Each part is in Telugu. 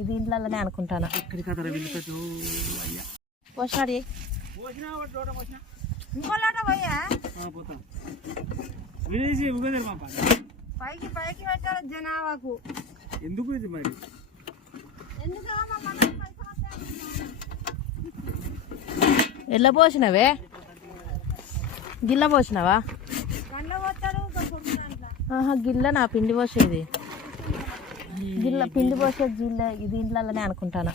ఇది ఇంట్లోనే అనుకుంటాను. పోసినాడు ఇంకో లోట పోయా పైకి పైకి పెట్టారు జనాభాకు. ఎందుకు ఇది మరి ఎట్లా పోసినవే? గిల్ల పోసినావా? గిల్ల నా పిండి పోసేది గిల్ల పిండి పోసేది గిల్ల ఇది ఇంట్లోనే అనుకుంటాను.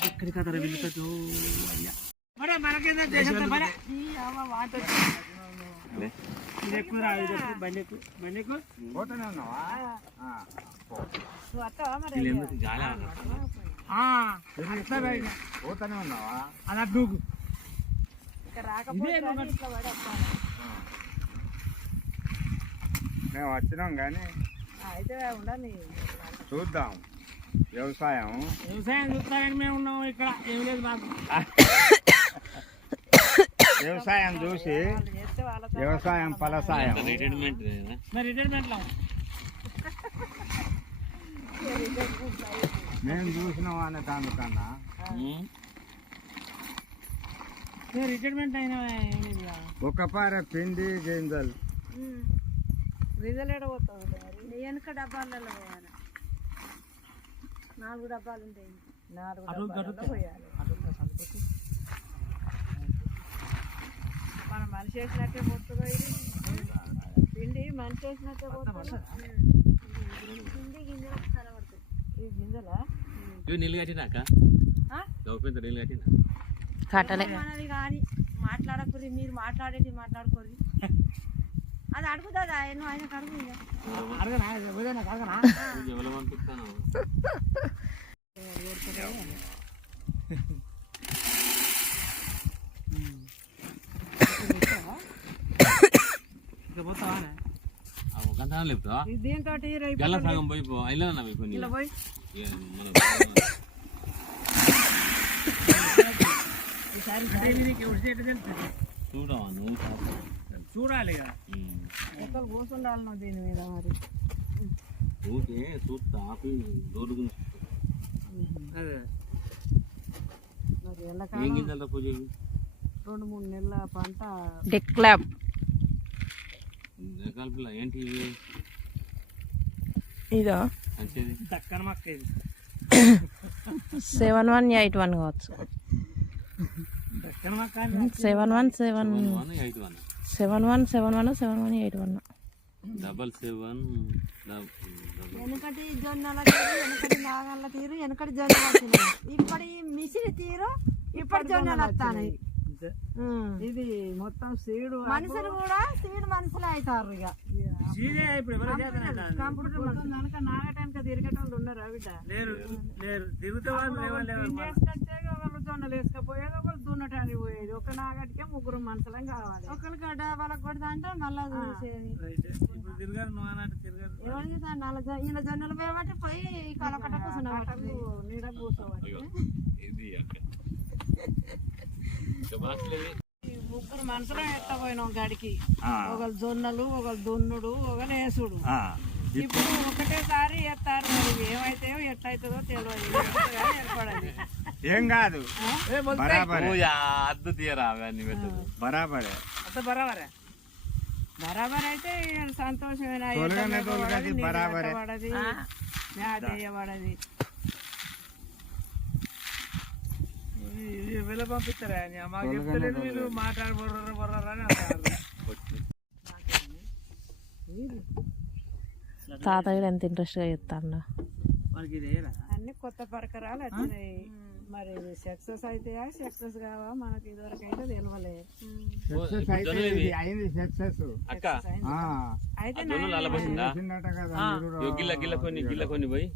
మేము వచ్చినాం కానీ అయితే ఉండాలి చూద్దాం. వ్యవసాయం చూస్తారని మేము ఉన్నాం ఇక్కడ. ఏం లేదు మాకు వ్యవసాయం చూసి వ్యవసాయం ఫలసాయం. మేము చూసినాం అనే దానికన్నా రిటైర్మెంట్ అయిన ఒక పార పిండి గింజలు గింజలు పోతుంది వెనక డబ్బాలలో పోయాలి. 4 డబ్బాలు ఉంటాయి. 4 డబ్బాలలో పోయాలి. మనం మనిషి వేసినట్టే పోతుందో ఇది పిండి మనిషి వేసినట్టే పోతుంది. పిండి గింజలు కనబడుతుంది. ఈ గింజలా నీళ్ళు కట్టినాక నీళ్ళు కట్టినా కట్టలే మనది కానీ మాట్లాడకూరి. మీరు మాట్లాడేది మాట్లాడుకోరి. అది అడుగుతుందా? నువ్వు ఆయన అడుగు. పంపిస్తాను లేపుతా దీంతో సగం పోయి అయినా పోయి చూడవా నువ్వు చూడాలి ఎక్కడ కూర్చుండాలి నువ్వు దీని మీద. మరి ఊకే చూస్తా ఆపి దోలుగు మరి ఎండాకాలం 2-3 నెలల పంట రకాల పిల్ల ఏంటి ఇదో దక్కన మక్క 7181 కావచ్చు. 7171 వెనకటి జొన్నల తీరు, వెనకటి నాగళ్ళ తీరు, వెనకటి జొన్నల తీరు, ఇప్పటి మిసిరి తీరు, ఇప్పటి జొన్నలు వస్తాయి. ఇది మొత్తం సీడు మనుషులు కూడా సీడు మనుషులే అవుతారు. ఇక కంప్యూటర్ నాగటానిక తిరిగేటోళ్ళు ఉన్నారు. బిడ్డ ఒకళ్ళు జొన్నలు వేసుకపోయేది, ఒకళ్ళు దున్నటానికి పోయేది. ఒక నాగటికే 3 మనుషులం కావాలి. ఒకరికి వాళ్ళకి కొడతా అంటే మళ్ళా చూసేది. ఈయన జొన్నలు పోయబట్టి పోయి కలకట్ట కూర్చున్నాడు. నీడ కూర్చోవాలి. 3 మనుషులు ఎత్తపోయినాం గడికి. ఒకళ్ళు జొన్నలు, ఒకళ్ళు దున్నుడు, ఒకళ్ళు వేసుడు. ఇప్పుడు ఒకటేసారి ఎత్తారు. మరి ఏమైతే ఎట్లయితుందో తెలియదు. ఏర్పడాలి ఏం కాదు. అద్దు తీయరా బరాబరే బరాబర్ అయితే సంతోషమైన పడది చేయబడది. వీళ్ళు పంపిస్తారా? మాకు చెప్తలేదు. వీళ్ళు మాట్లాడబోర్రని అంటారు. తాతయ్య ఎంత ఇంట్రెస్ట్ గా చెప్తాను. మనకి అన్ని కొత్త పరికరాలు వచ్చినాయి. మరి సక్సెస్ అయితే సక్సెస్ కావా మనకి ఇదివరకు అయితే తెలియలే. అయితే గిల్ల కొన్ని పోయి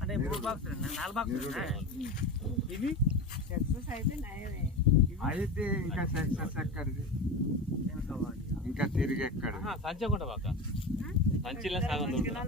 అంటే 3 బాక్సులు 4 బాక్సులు ఇవి సక్సెస్ అయితే నయమే. అయితే ఇంకా సక్సెస్ ఎక్కడిది? ఇంకా తిరిగి ఎక్కడ సంచకుండా బాక సంచిలో సగం ఉంటాం.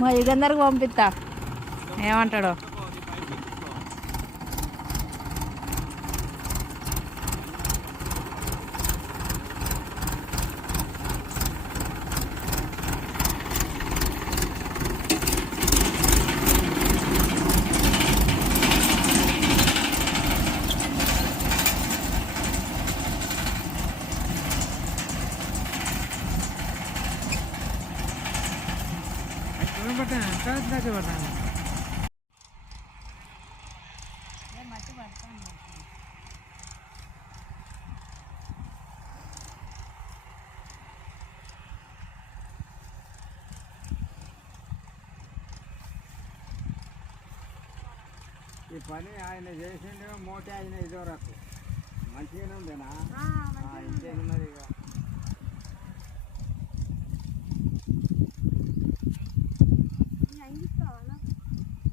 మా యుగందరికి పంపిస్తా ఏమంటాడో. ఈ పని ఆయన చేసిండే మోటే ఆయన ఇదో రకం మంచిగానే ఉండేనా ఇంకేమున్నది ఇక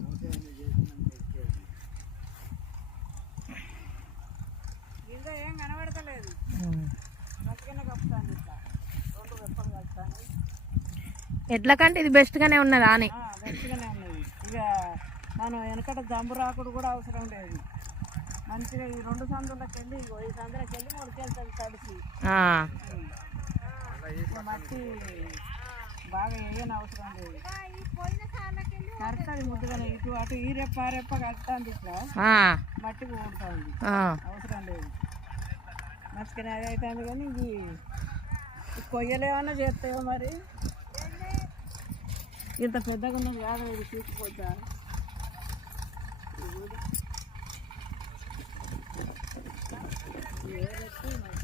మోటే ఆయన చేసినంత ఇంకా ఏం కనబడతలేదు. మంచిగానే కప్పుతాను ఇట్లా 2 రెప్పలు కలుపుతాను. ఎట్లా కంటే ఇది బెస్ట్ గానే ఉన్నదా అని. మంచిగానే ఉన్నది. ఇక మనం వెనకట జంబు రాకుడు కూడా అవసరం లేదు. మంచిగా ఈ 2 సందులకి వెళ్ళి ఈ సందులకి వెళ్ళి 3 వెళ్తుంది తడిసి. మట్టి బాగా వేయని అవసరం లేదు. కరెక్ట్ ముద్దుగానే ఇటు అటు ఈ రెప్ప ఆ రెప్ప కలుపుతుంది ఇట్లా మట్టి కూడుతుంది. అవసరం లేదు. మంచిగానే అది అవుతుంది. కానీ ఇది కొయ్యలేమన్నా చేస్తాయో మరి. ఇంత పెద్దగా ఉన్నది కాదు ఇది తీసుకుపోతా. ఏ